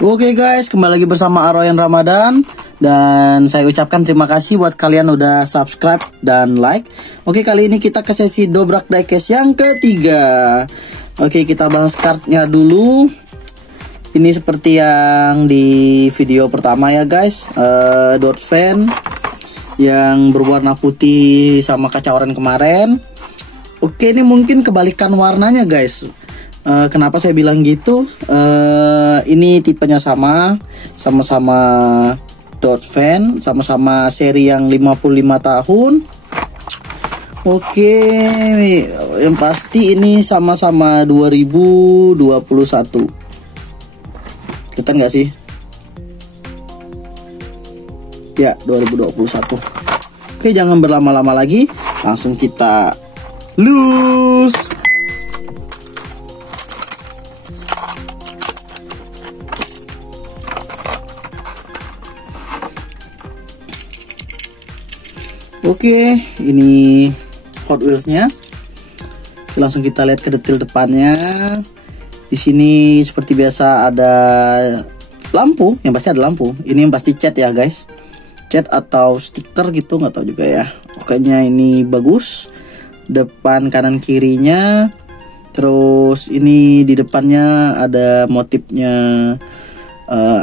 Oke guys, kembali lagi bersama Aroyan Ramadan. Dan saya ucapkan terima kasih buat kalian udah subscribe dan like. Oke, kali ini kita ke sesi dobrak diecast yang ketiga. Oke, kita bahas kartnya dulu. Ini seperti yang di video pertama ya guys, dot fan yang berwarna putih sama kaca oranye kemarin. Oke, ini mungkin kebalikan warnanya guys. Kenapa saya bilang gitu? Ini tipenya sama-sama dot fan, sama-sama seri yang 55 tahun. Oke, yang pasti ini sama-sama 2021. Kelihatan nggak sih? Ya, 2021. Oke, jangan berlama-lama lagi, langsung kita lus. Oke, ini Hot Wheels-nya. Langsung kita lihat ke detail depannya. Di sini seperti biasa ada lampu, yang pasti ada lampu. Ini yang pasti cat ya guys, cat atau stiker gitu, nggak tahu juga ya. Pokoknya ini bagus. Depan kanan kirinya. Terus ini di depannya ada motifnya.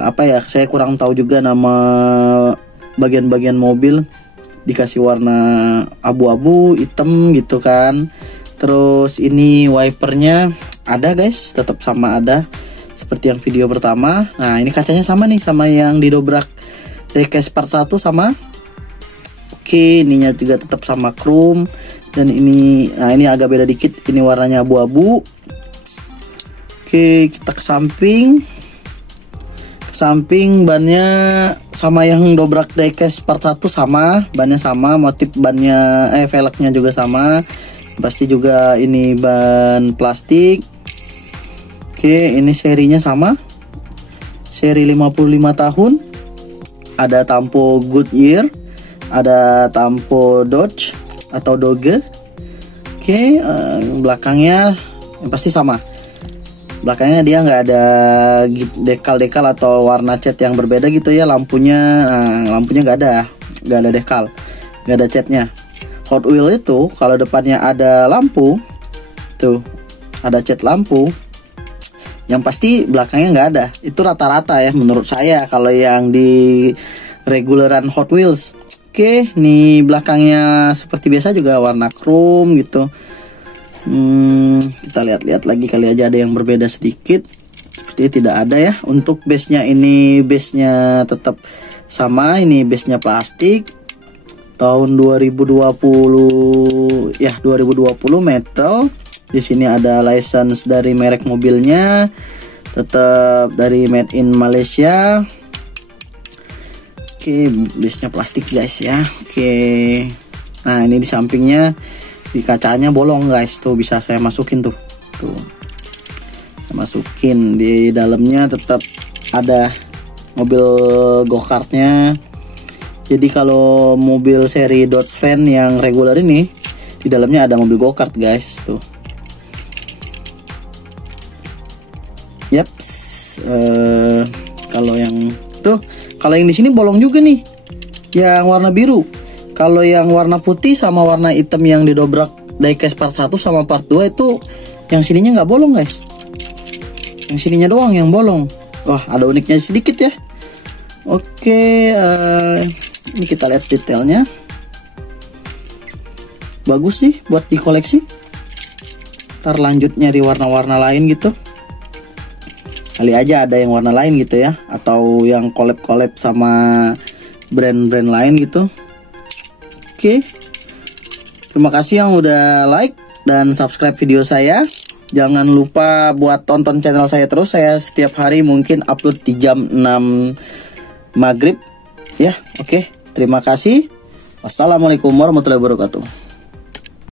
Apa ya? Saya kurang tahu juga nama bagian-bagian mobil. Dikasih warna abu-abu, hitam gitu kan. Terus ini wipernya ada guys, tetap sama ada seperti yang video pertama. Nah, ini kacanya sama nih, sama yang didobrak diecast part 1 sama. Oke, ininya juga tetap sama chrome. Dan ini, nah ini agak beda dikit, ini warnanya abu-abu. Oke, kita ke samping. Samping bannya sama yang dobrak diecast part 1 sama, bannya sama, motif bannya velgnya juga sama. Pasti juga ini ban plastik. Oke, ini serinya sama. Seri 55 tahun. Ada tampo Goodyear, ada tampo Dodge atau Dodge. Oke, belakangnya yang pasti sama. Belakangnya dia nggak ada dekal-dekal atau warna cat yang berbeda gitu ya. Lampunya, lampunya nggak ada dekal, nggak ada catnya. Hot Wheel itu kalau depannya ada lampu, tuh ada cat lampu, yang pasti belakangnya nggak ada. Itu rata-rata ya menurut saya kalau yang di reguleran Hot Wheels. Oke, nih belakangnya seperti biasa juga warna chrome gitu. Kita lihat-lihat lagi, kali aja ada yang berbeda sedikit. Sepertinya tidak ada ya. Untuk base-nya ini, base-nya tetap sama. Ini base-nya plastik. Tahun 2020 ya, 2020 metal. Di sini ada license dari merek mobilnya. Tetap dari made in Malaysia. Oke, base-nya plastik guys ya. Oke. Nah, ini di sampingnya, di kacanya bolong guys, tuh bisa saya masukin tuh saya masukin. Di dalamnya tetap ada mobil go-kartnya. Jadi kalau mobil seri Dodge Fan yang regular ini, di dalamnya ada mobil go-kart guys tuh. Yaps. Kalau yang tuh, kalau yang di sini bolong juga nih, yang warna biru. Kalau yang warna putih sama warna hitam yang didobrak diecast part 1 sama part 2 itu yang sininya nggak bolong guys. Yang sininya doang yang bolong. Wah, ada uniknya sedikit ya. Oke, ini kita lihat detailnya. Bagus sih buat dikoleksi. Ntar lanjut nyari warna-warna lain gitu. Kali aja ada yang warna lain gitu ya. Atau yang collab-collab sama brand-brand lain gitu. Oke, terima kasih yang udah like dan subscribe video saya. Jangan lupa buat tonton channel saya terus. Saya setiap hari mungkin upload di jam 6 maghrib ya. Oke, terima kasih. Wassalamualaikum warahmatullahi wabarakatuh.